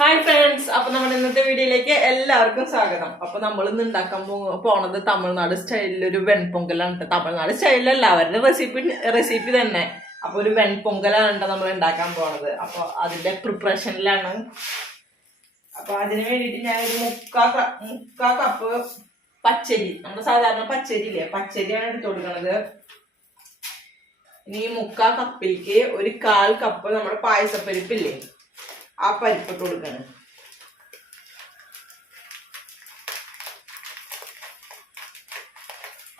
Hi friends അപ്പൊ നമ്മുടെ ഇന്നത്തെ വീഡിയോയിലേക്ക് എല്ലാവർക്കും സ്വാഗതം. അപ്പൊ നമ്മൾ ഇന്ന് ഉണ്ടാക്കാൻ പോണത് തമിഴ്നാട് സ്റ്റൈലിൽ ഒരു വെൺപൊങ്കലാണ്. തമിഴ്നാട് സ്റ്റൈലിലല്ല അവരുടെ റെസിപ്പി റെസിപ്പി തന്നെ. അപ്പൊ ഒരു വെൺപൊങ്കലാണ് നമ്മൾ ഉണ്ടാക്കാൻ പോണത്. അപ്പൊ അതിന്റെ പ്രിപ്പറേഷനിലാണ് അപ്പൊ അതിന് വേണ്ടിട്ട് ഞാൻ ഒരു മുക്കാ മുക്കാ കപ്പ് പച്ചരി. നമ്മുടെ സാധാരണ പച്ചരി ഇല്ലേ പച്ചരിയാണ് എടുത്തു കൊടുക്കണത്. ഇനി മുക്കാ കപ്പിലേക്ക് ഒരു കാൽ കപ്പ് നമ്മുടെ പായസപ്പരിപ്പില്ലേ? ആ പരിപ്പിട്ട് കൊടുക്കണം.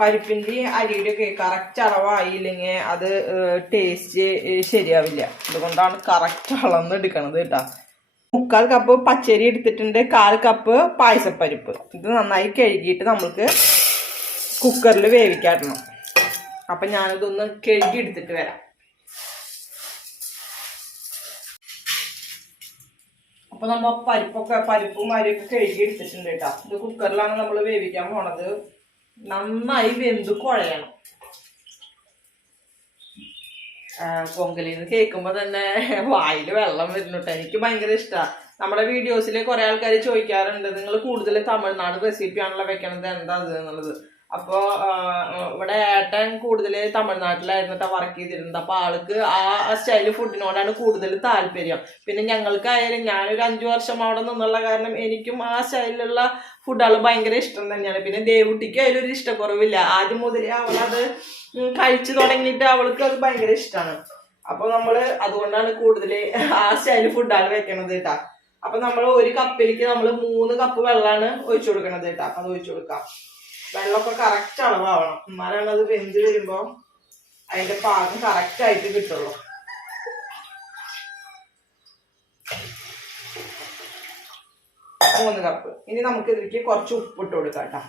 പരിപ്പിന്റെ അരിയുടെ ഒക്കെ കറക്റ്റ് അളവായില്ലെങ്കിൽ അത് ടേസ്റ്റ് ശരിയാവില്ല. അതുകൊണ്ടാണ് കറക്റ്റ് അളന്ന് എടുക്കണത് കേട്ടാ. മുക്കാൽ കപ്പ് പച്ചരി എടുത്തിട്ടുണ്ട്. കാൽ കപ്പ് പായസപ്പരിപ്പ്. ഇത് നന്നായി കഴുകിയിട്ട് നമ്മൾക്ക് കുക്കറിൽ വേവിക്കാറുണ്ട് അപ്പം ഞാനിതൊന്ന് കഴുകി എടുത്തിട്ട് വരാം. അപ്പൊ നമ്മ പരിപ്പൊക്കെ പരിപ്പും അരിയൊക്കെ കഴുകി എടുത്തിട്ടുണ്ട് കേട്ടോ ഇത് കുക്കറിലാണ് നമ്മൾ വേവിക്കാൻ പോണത്. നന്നായി വെന്ത് കുഴയണം. പൊങ്കലിന്ന് കേൾക്കുമ്പോ തന്നെ വായിൽ വെള്ളം വരുന്നുട്ടോ എനിക്ക് ഭയങ്കര ഇഷ്ടാ. നമ്മുടെ വീഡിയോസിൽ കുറെ ആൾക്കാർ ചോദിക്കാറുണ്ട് നിങ്ങൾ കൂടുതൽ തമിഴ്നാട് റെസിപ്പി ആണല്ലോ വെക്കണത്? എന്താ അത്? എന്നുള്ളത്. അപ്പോ ആ, ഇവിടെ ഏട്ടൻ കൂടുതൽ തമിഴ്നാട്ടിലായിരുന്നു വർക്ക് ചെയ്തിരുന്നത്. അപ്പൊ ആൾക്ക് ആ സ്റ്റൈൽ ഫുഡിനോടാണ് കൂടുതൽ താല്പര്യം. പിന്നെ ഞങ്ങൾക്കായാലും ഞാനൊരു അഞ്ചു വർഷം അവിടെ നിന്നുള്ള കാരണം എനിക്കും ആ സ്റ്റൈലിലുള്ള ഫുഡുകൾ ഭയങ്കര ഇഷ്ടം തന്നെയാണ്. പിന്നെ ദേവുട്ടിക്ക് അതിലൊരു ഇഷ്ടക്കുറവില്ല. ആദ്യം മുതലേ അവളത് കഴിച്ചു തുടങ്ങിയിട്ട് അവൾക്ക് അത് ഭയങ്കര ഇഷ്ടമാണ് അപ്പൊ നമ്മൾ അതുകൊണ്ടാണ് കൂടുതൽ ആ സ്റ്റൈൽ ഫുഡാണ് വെക്കണത് കേട്ടാ അപ്പൊ നമ്മൾ ഒരു കപ്പിലേക്ക് നമ്മൾ മൂന്ന് കപ്പ് വെള്ളമാണ് ഒഴിച്ചു കൊടുക്കണത് കേട്ടാ അത് ഒഴിച്ചു കൊടുക്കാം. വെള്ളമൊക്കെ കറക്റ്റ് അളവാവണം. എന്നാലാണ് അത് വെന്ത് വരുമ്പോ അതിന്റെ പാകം കറക്റ്റ് ആയിട്ട് കിട്ടുള്ളൂ. മൂന്ന് കപ്പ് ഇനി നമുക്ക് ഇതിലേക്ക് കുറച്ച് ഉപ്പിട്ട് കൊടുക്കാം കേട്ടോ.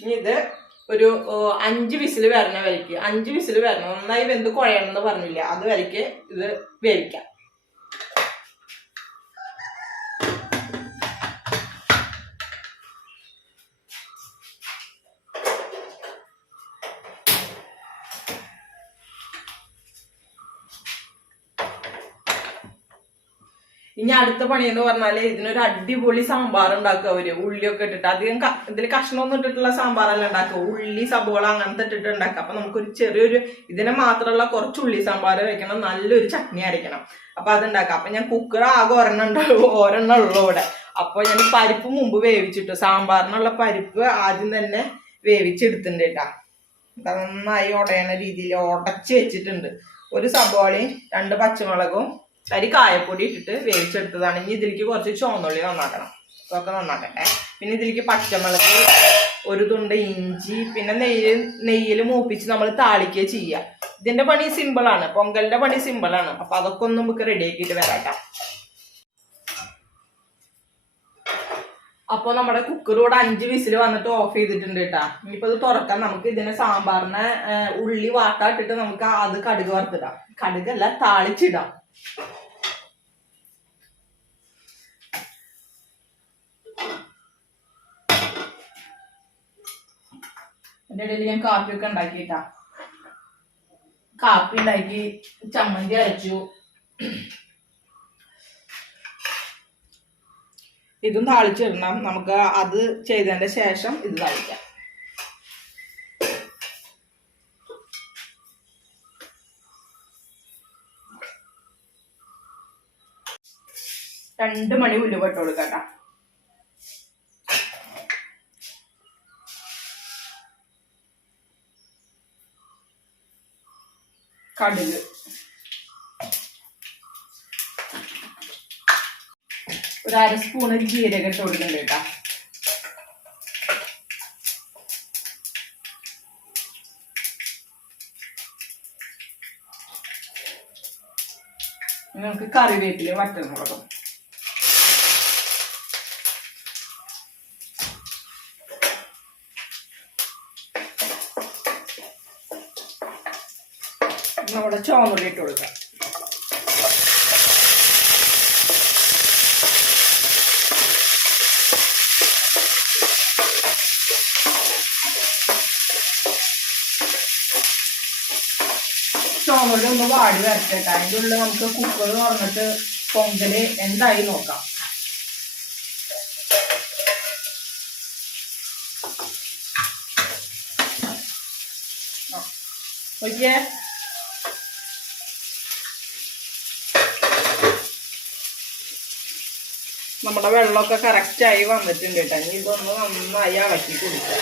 ഇനി ഇത് ഒരു അഞ്ച് വിസിൽ വരണ വരയ്ക്ക്. അഞ്ച് വിസിൽ വരണം. നന്നായി വെന്ത് കുഴയണം എന്ന് പറഞ്ഞില്ല? അത് വരയ്ക്ക്. ഇത് വേവിക്കാം. ഇനി അടുത്ത പണി എന്ന് പറഞ്ഞാൽ ഇതിനൊരു അടിപൊളി സാമ്പാർ ഉണ്ടാക്കുക അവർ. ഉള്ളിയൊക്കെ ഇട്ടിട്ട്. അധികം ഇതിൽ കഷ്ണമൊന്നും ഇട്ടിട്ടുള്ള സാമ്പാറല്ല ഉണ്ടാക്കുക. ഉള്ളി സബോള അങ്ങനത്തെ ഇട്ടിട്ട് ഉണ്ടാക്കുക. അപ്പൊ നമുക്കൊരു ചെറിയൊരു ഇതിനെ മാത്രമുള്ള കുറച്ച് ഉള്ളി സാമ്പാർ വെക്കണം. നല്ലൊരു ചട്നി അരയ്ക്കണം അപ്പൊ അതുണ്ടാക്കാം. അപ്പൊ ഞാൻ കുക്കർ ആകെ ഒരെണ്ണം ഉണ്ടാവും ഒരെണ്ണം ഉള്ളൂ ഇവിടെ. അപ്പൊ ഞാൻ പരിപ്പ് മുമ്പ് വേവിച്ചിട്ടു. സാമ്പാറിനുള്ള പരിപ്പ് ആദ്യം തന്നെ വേവിച്ചെടുത്തിട്ടുണ്ട് കേട്ടാ. നന്നായി ഉടയണ രീതിയിൽ ഉടച്ച് വെച്ചിട്ടുണ്ട്. ഒരു സബോളയും രണ്ട് പച്ചമുളകും തരി കായപ്പൊടി ഇട്ടിട്ട് വേവിച്ചെടുത്തതാണ്. ഇനി ഇതിലേക്ക് കുറച്ച് ചുവന്നുള്ളി നന്നാക്കണം. ഇതൊക്കെ നന്നാക്കട്ടെ. പിന്നെ ഇതിലേക്ക് പച്ചമുളക് ഒരു തുണ്ട് ഇഞ്ചി പിന്നെ നെയ്യ് നെയ്യിൽ മൂപ്പിച്ച് നമ്മൾ താളിക്കുക ചെയ്യുക. ഇതിന്റെ പണി സിമ്പിളാണ് പൊങ്കലിന്റെ പണി സിമ്പിളാണ് ആണ്. അപ്പൊ അതൊക്കെ ഒന്ന് നമുക്ക് റെഡി ആക്കിയിട്ട് വരാട്ടാ അപ്പോൾ നമ്മുടെ കുക്കർ കൂടെ അഞ്ച് വിസിൽ വന്നിട്ട് ഓഫ് ചെയ്തിട്ടുണ്ട് കേട്ടാ. ഇനിയിപ്പോൾ ഇത് തുറക്കാം. നമുക്ക് ഇതിനെ സാമ്പാറിനെ ഉള്ളി ഉള്ളി വാട്ടാട്ടിട്ട് നമുക്ക് അത് കടുക് വറുത്തിടാം. കടുകല്ല താളിച്ചിടാം. അതിന്റെ ഇടയിൽ ഞാൻ കാപ്പിയൊക്കെ ഉണ്ടാക്കിയിട്ടാ. കാപ്പി ഉണ്ടാക്കി ചമ്മന്തി അരച്ചു. ഇതും താളിച്ചിടണം നമുക്ക് അത് ചെയ്തതിന്റെ ശേഷം ഇത് താളിക്കാം. രണ്ട് മണി ഉലുവ ഇട്ട് കടുക്. ഒരു അര സ്പൂണ് ജീരകം ഇട്ട് കൊടുക്കുന്നുണ്ട് കേട്ടോ. നമുക്ക് കറിവേപ്പില വറ്റൽ മുളകും നമ്മുടെ ചോന്നുള്ളി ഇട്ട് കൊടുക്കാം അവിടെ ഒന്ന് വാടി വരട്ടെ അതിന്റെ ഉള്ളിൽ നമുക്ക് കുക്കർ തുറന്നിട്ട് പൊങ്കൽ എന്തായി നോക്കാം. ഓക്കെ നമ്മുടെ വെള്ളമൊക്കെ കറക്റ്റായി വന്നിട്ടുണ്ട് കേട്ടോ. ഇനി ഇതൊന്ന് നന്നായി ഇളക്കി കൊടുക്കുക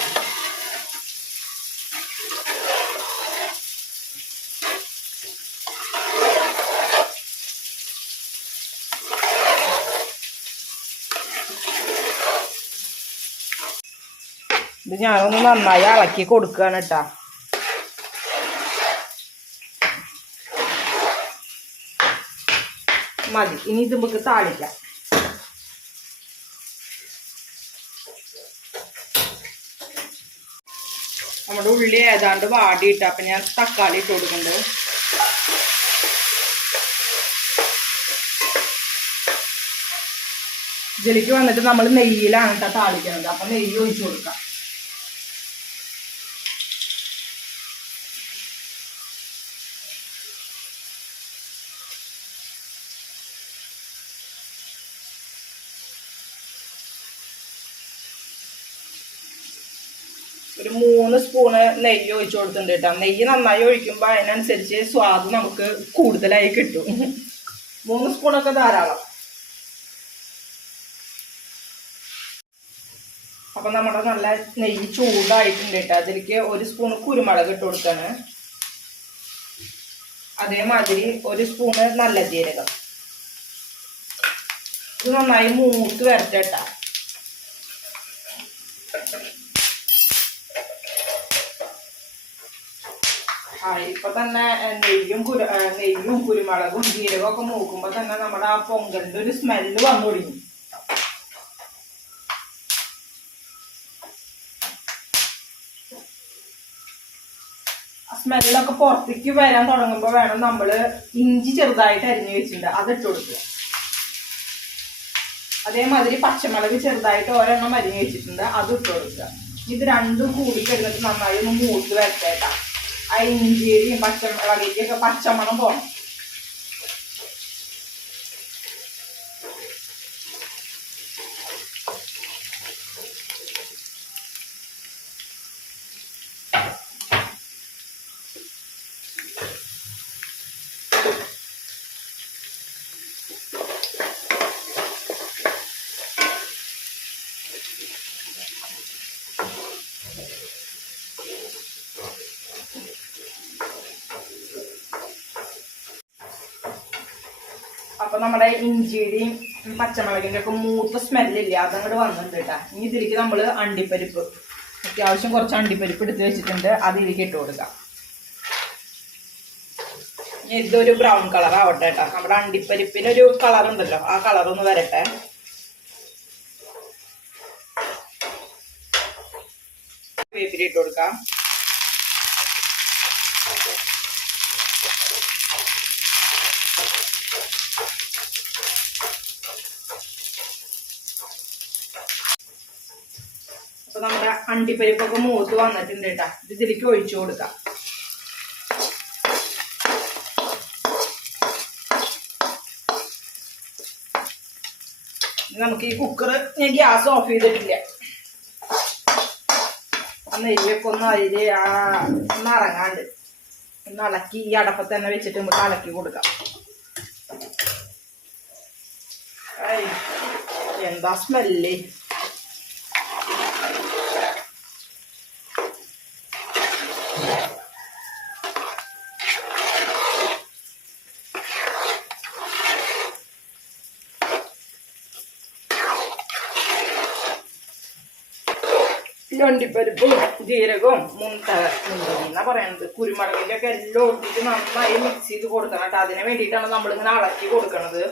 ഇത് ഞാനൊന്ന് നന്നായി ഇളക്കി കൊടുക്കുകയാണ് കേട്ടാ. മതി. ഇനി ഇത് നമുക്ക് താളിക്കാം. നമ്മുടെ ഉള്ളി ഏതാണ്ട് വാടിയിട്ട് അപ്പം ഞാൻ തക്കാളി ഇട്ട് കൊടുക്കുന്നുണ്ട്. ഇതിലേക്ക് വന്നിട്ട് നമ്മൾ നെയ്യിലാണ് കേട്ടോ താളിക്കുന്നത്. അപ്പം നെയ്യ് ഒഴിച്ചു കൊടുക്കാം. ഒരു മൂന്ന് സ്പൂണ് നെയ്യ് ഒഴിച്ചു കൊടുത്തിട്ടുണ്ട് കേട്ടോ. നെയ്യ് നന്നായി ഒഴിക്കുമ്പോൾ അതിനനുസരിച്ച് സ്വാദ് നമുക്ക് കൂടുതലായി കിട്ടും. മൂന്ന് സ്പൂണൊക്കെ ധാരാളം. അപ്പൊ നമ്മുടെ നല്ല നെയ്യ് ചൂടായിട്ടുണ്ട് കേട്ടോ. അതിലേക്ക് ഒരു സ്പൂൺ കുരുമുളക് ഇട്ട് കൊടുക്കാണ്. അതേമാതിരി ഒരു സ്പൂണ് നല്ല ജീരകം. ഇത് നന്നായി മൂത്ത് വരട്ടെ കേട്ടോ. ആ ഇപ്പൊ തന്നെ നെയ്യും കുരു നെയ്യും കുരുമുളകും ജീരകം ഒക്കെ നോക്കുമ്പോ തന്നെ നമ്മുടെ ആ പൊങ്കലിന്റെ ഒരു സ്മെല്ല് വന്നു തുടങ്ങി. സ്മെല്ലൊക്കെ പുറത്തേക്ക് വരാൻ തുടങ്ങുമ്പോ വേണം നമ്മൾ ഇഞ്ചി ചെറുതായിട്ട് അരിഞ്ഞു വെച്ചിട്ടുണ്ട് അതിട്ട് കൊടുക്കുക. അതേമാതിരി പച്ചമുളക് ചെറുതായിട്ട് ഒരെണ്ണം അരിഞ്ഞു വെച്ചിട്ടുണ്ട് അത് ഇട്ട് കൊടുക്കുക. ഇത് രണ്ടും കൂടി കഴിഞ്ഞിട്ട് നന്നായി ഒന്ന് മൂത്ത് വരട്ടേട്ടാ ആ ഇഞ്ചിയും പച്ചമുളകിന്റെയൊക്കെ പച്ചമണം പോണം അപ്പൊ നമ്മുടെ ഇഞ്ചിയുടെയും പച്ചമുളകിന്റെ ഒക്കെ മൂത്ത സ്മെല്ലില്ല അതങ്ങോട്ട് വന്നിട്ടുണ്ട് കേട്ടാ ഇനി ഇതിലേക്ക് നമ്മൾ അണ്ടിപ്പരിപ്പ്. അത്യാവശ്യം കുറച്ച് അണ്ടിപ്പരിപ്പ് എടുത്ത് വെച്ചിട്ടുണ്ട്. അത് ഇതിലേക്ക് ഇട്ട് കൊടുക്കാം. ഇതൊരു ബ്രൗൺ കളർ ആവട്ടെ കേട്ടാ നമ്മുടെ അണ്ടിപ്പരിപ്പിനൊരു കളർ ഉണ്ടല്ലോ. ആ കളർ ഒന്ന് വരട്ടെ. വേപ്പിലിട്ട് കൊടുക്കാം. നമ്മുടെ അണ്ടിപ്പരിപ്പൊക്കെ മൂത്ത് വന്നിട്ടുണ്ട് കേട്ടാ ഇത് ഇതിലേക്ക് ഒഴിച്ചു കൊടുക്കാം. നമുക്ക് ഈ കുക്കർ ഞാൻ ഗ്യാസ് ഓഫ് ചെയ്തിട്ടില്ല. നെയ്യൊക്കെ ഒന്ന് അതിൽ ആ ഒന്ന് ഇറങ്ങാണ്ട് ഒന്ന് ഇളക്കി ഈ അടപ്പത്ത് തന്നെ വെച്ചിട്ട് നമുക്ക് ഇളക്കി കൊടുക്കാം. എന്താ സ്മെല്ല് അണ്ടിപ്പരിപ്പും ജീരകവും മുന്ത മുന്തിരി എന്നാ പറയണത്. കുരുമുളകിന്റെ ഒക്കെ എല്ലാം ഒട്ടിച്ച് നന്നായി മിക്സ് ചെയ്ത് കൊടുക്കണം കേട്ടോ. അതിന് വേണ്ടിയിട്ടാണ് നമ്മളിങ്ങനെ അളക്കി കൊടുക്കണത്.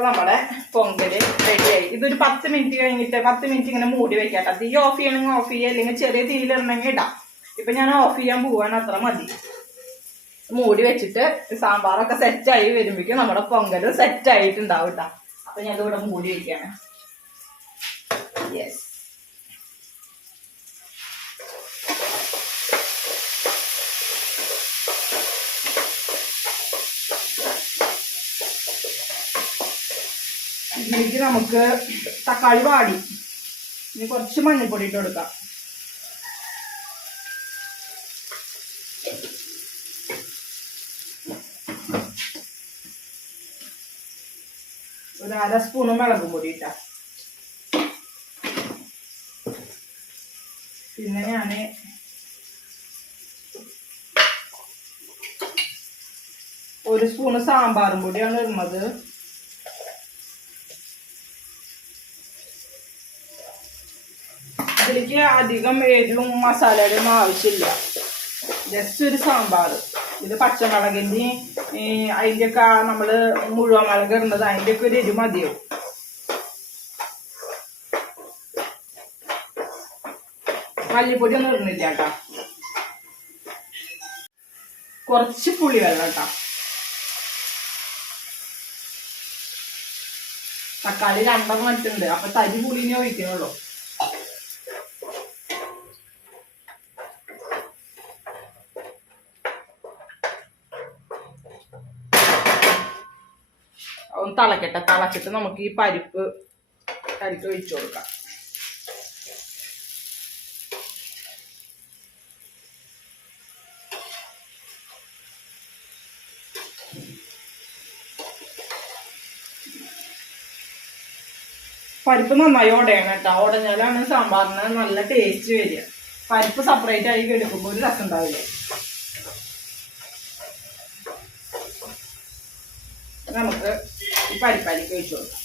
അപ്പൊ അപ്പൊ നമ്മുടെ പൊങ്കൽ റെഡിയായി. ഇതൊരു പത്ത് മിനിറ്റ് കഴിഞ്ഞിട്ട് പത്ത് മിനിറ്റ് ഇങ്ങനെ മൂടി വെക്കാട്ടോ. തീ ഓഫ് ചെയ്യണമെങ്കിൽ ഓഫ് ചെയ്യുക അല്ലെങ്കിൽ ചെറിയ തീയിലിടണമെങ്കിൽ ഇടാം. ഇപ്പൊ ഞാൻ ഓഫ് ചെയ്യാൻ പോവാണ് അത്ര മതി. മൂടി വെച്ചിട്ട് സാമ്പാറൊക്കെ സെറ്റായി വരുമ്പോഴേക്കും നമ്മുടെ പൊങ്കൽ സെറ്റ് ആയിട്ടുണ്ടാവും കേട്ടോ അപ്പൊ ഞാൻ ഇവിടെ മൂടി വെക്കാണ്. യെസ് ഇതിലേക്ക് നമുക്ക് തക്കാളി വാടി. ഇനി കുറച്ച് മഞ്ഞൾപ്പൊടി ഇട്ട് കൊടുക്കാം. ഒരു അര സ്പൂണ് മുളകും പൊടി ഇട്ട. പിന്നെ ഞാൻ ഒരു സ്പൂണ് സാമ്പാറും പൊടിയാണ് ഇടുന്നത്. ഇതിലേക്ക് അധികം എരിവും ഒന്നും ആവശ്യമില്ല. ജസ്റ്റ് ഒരു സാമ്പാർ. ഇത് പച്ചമുളകിന്റെ അതിന്റെ ഒക്കെ നമ്മൾ മുഴുവൻ മുളക് ഇടുന്നത് അതിന്റെ ഒക്കെ ഒരു എരി മതിയോ മല്ലിപ്പൊടി ഒന്നും ഇടുന്നില്ല കേട്ടോ. കുറച്ച് പുളി വെള്ളം കേട്ടോ. തക്കാളി രണ്ടെണ്ണം വെച്ചിട്ടുണ്ട് അപ്പൊ തരി പുളിനെ ഒഴിക്കണുള്ളൂ ഒന്ന് തിളക്കട്ടെ. തിളച്ചിട്ട് നമുക്ക് ഈ പരിപ്പ് പരിപ്പ് ഒഴിച്ചു കൊടുക്കാം. പരിപ്പ് നന്നായി ഉടയണം കേട്ടോ. ഉടഞ്ഞാലാണ് സാമ്പാറിന് നല്ല ടേസ്റ്റ് വരിക. പരിപ്പ് സെപ്പറേറ്റ് ആയി എടുക്കുമ്പോൾ ഒരു രസം ഉണ്ടാവില്ല. Okay.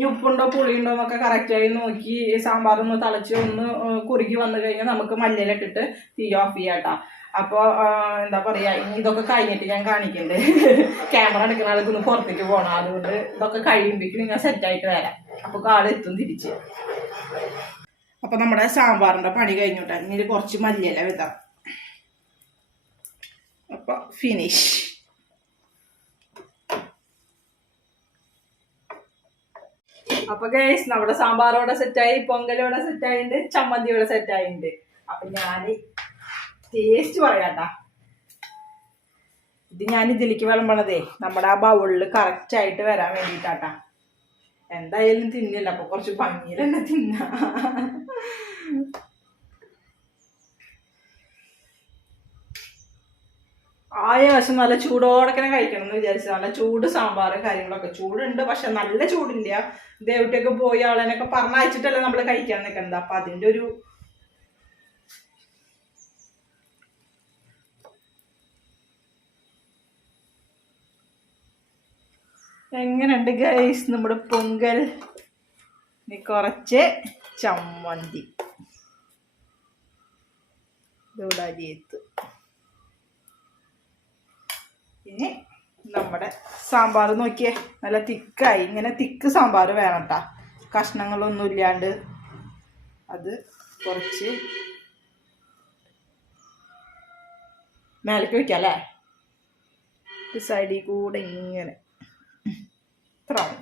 ഇനി ഉപ്പുണ്ടോ പുളിയുണ്ടോ എന്നൊക്കെ കറക്റ്റായി നോക്കി ഒന്ന് തിളച്ച് ഒന്ന് കുറുകി വന്നു കഴിഞ്ഞാൽ നമുക്ക് മല്ലിയിലിട്ടിട്ട് തീ ഓഫ് ചെയ്യാട്ടാ അപ്പോൾ എന്താ പറയുക ഇനി ഇതൊക്കെ കഴിഞ്ഞിട്ട് ഞാൻ കാണിക്കണ്ടേ. ക്യാമറ എടുക്കുന്ന ആൾക്ക് ഒന്ന് പുറത്തേക്ക് പോകണം അതുകൊണ്ട് ഇതൊക്കെ കഴിയുമ്പോഴേക്കും ഞാൻ സെറ്റായിട്ട് വരാം. അപ്പോൾ കാളെത്തും തിരിച്ച്. അപ്പോൾ നമ്മുടെ സാമ്പാറിന്റെ പണി കഴിഞ്ഞോട്ടെ ഇനി കുറച്ച് മല്ലിയില വിതാം അപ്പോൾ ഫിനിഷ് അപ്പൊ ഗൈസ് നമ്മുടെ സാമ്പാറോടെ സെറ്റായി പൊങ്കലോടെ സെറ്റായിണ്ട് ചമ്മന്തിയോടെ സെറ്റായിണ്ട് അപ്പൊ ഞാൻ ടേസ്റ്റ് പറയാട്ടാ. ഇത് ഞാൻ ഇതിലേക്ക് വിളമ്പണതേ നമ്മുടെ ആ ബൗളിൽ കറക്റ്റ് ആയിട്ട് വരാൻ വേണ്ടിയിട്ടാട്ടാ എന്തായാലും തിന്നില്ല അപ്പൊ കുറച്ച് ഭംഗിയിൽ തന്നെ തിന്ന. ആയ വശം നല്ല ചൂടോടക്കനെ കഴിക്കണം എന്ന് വിചാരിച്ചു നല്ല ചൂട് സാമ്പാറും കാര്യങ്ങളൊക്കെ. ചൂടുണ്ട് പക്ഷെ നല്ല ചൂടില്ല. ദേവിട്ടൊക്കെ പോയി ആളെനൊക്കെ പറഞ്ഞയച്ചിട്ടല്ലേ നമ്മൾ കഴിക്കാൻ നിൽക്കുന്നത് അപ്പൊ അതിന്റെ ഒരു എങ്ങനെയുണ്ട് ഗൈസ് നമ്മുടെ പൊങ്കൽ. കുറച്ച് ചമ്മന്തി. ഇതൂടെ ഇനി നമ്മുടെ സാമ്പാർ നോക്കിയേ. നല്ല തിക്കായി. ഇങ്ങനെ തിക്ക് സാമ്പാർ വേണം കേട്ടാ കഷ്ണങ്ങളൊന്നും ഇല്ലാണ്ട് അത് കുറച്ച് മേലേക്ക് വയ്ക്കാം അല്ലേ? സൈഡിൽ കൂടെ ഇങ്ങനെ. ഇത്ര മതി.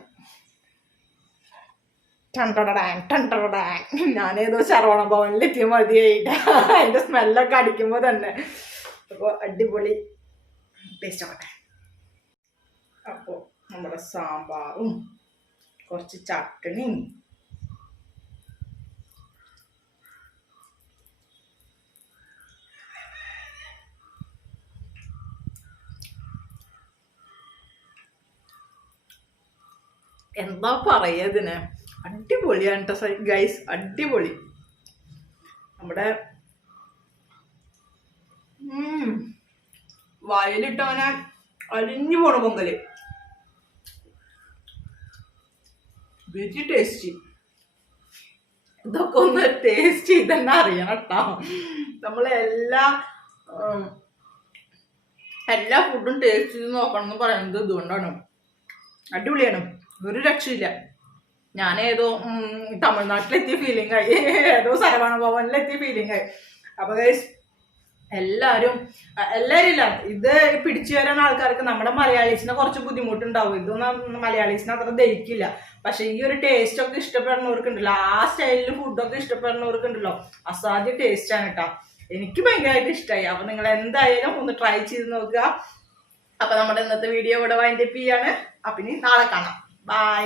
ടണ്ടടടാൻ, ടണ്ടടടാൻ. ഞാനേതോ ശരവണ ഭവനിലെത്തിയ മതിയായിട്ടാ. അതിന്റെ സ്മെല്ലൊക്കെ അടിക്കുമ്പോൾ തന്നെ. അപ്പോൾ അടിപൊളി ടേസ്റ്റ് ആവട്ടെ. അപ്പോൾ നമ്മുടെ സാമ്പാറും കുറച്ച് ചട്ടണിയും എന്താ പറയാ ഇതിന്? അടിപൊളിയാണ് കേട്ടോ ഗൈസ് അടിപൊളി. നമ്മുടെ ഉം. അരിഞ്ഞു പോണ പൊങ്കൽ. വെരി ടേസ്റ്റി ഇതൊക്കെ ഒന്ന് ടേസ്റ്റ് ചെയ്ത് തന്നെ അറിയണം കേട്ടോ നമ്മളെല്ലാ എല്ലാ ഫുഡും ടേസ്റ്റ് ചെയ്ത് നോക്കണം എന്ന് പറയുന്നത് ഇതുകൊണ്ടാണ്. അടിപൊളിയാണ്. ഒരു രക്ഷയില്ല. ഞാൻ തമിഴ്നാട്ടിലെത്തിയ ഫീലിംഗ് ആയി. ഏതോ സരവണ ഭവനിലെത്തിയ ഫീലിംഗ് ആയി. അപ്പൊ എല്ലാരും ഇല്ല ഇത് പിടിച്ചു വരാൻ ആൾക്കാർക്ക് നമ്മുടെ മലയാളീസിനെ കുറച്ച് ബുദ്ധിമുട്ടുണ്ടാവും. ഇതൊന്നും മലയാളീസിന് അത്ര ദഹിക്കില്ല. പക്ഷെ ഈ ഒരു ടേസ്റ്റ് ഒക്കെ ഇഷ്ടപ്പെടുന്നവർക്കുണ്ടല്ലോ. ആ സ്റ്റൈലിൽ ഫുഡൊക്കെ ഇഷ്ടപ്പെടുന്നവർക്കുണ്ടല്ലോ. അസാധ്യ ടേസ്റ്റ് ആണ് കേട്ടോ എനിക്ക് ഭയങ്കരമായിട്ട് ഇഷ്ടമായി അപ്പൊ നിങ്ങൾ എന്തായാലും ഒന്ന് ട്രൈ ചെയ്ത് നോക്കുക. അപ്പൊ നമ്മുടെ ഇന്നത്തെ വീഡിയോ ഇവിടെ വൈൻഡപ്പ് ചെയ്യാണ്. അപ്പൊ ഇനി നാളെ കാണാം. ബൈ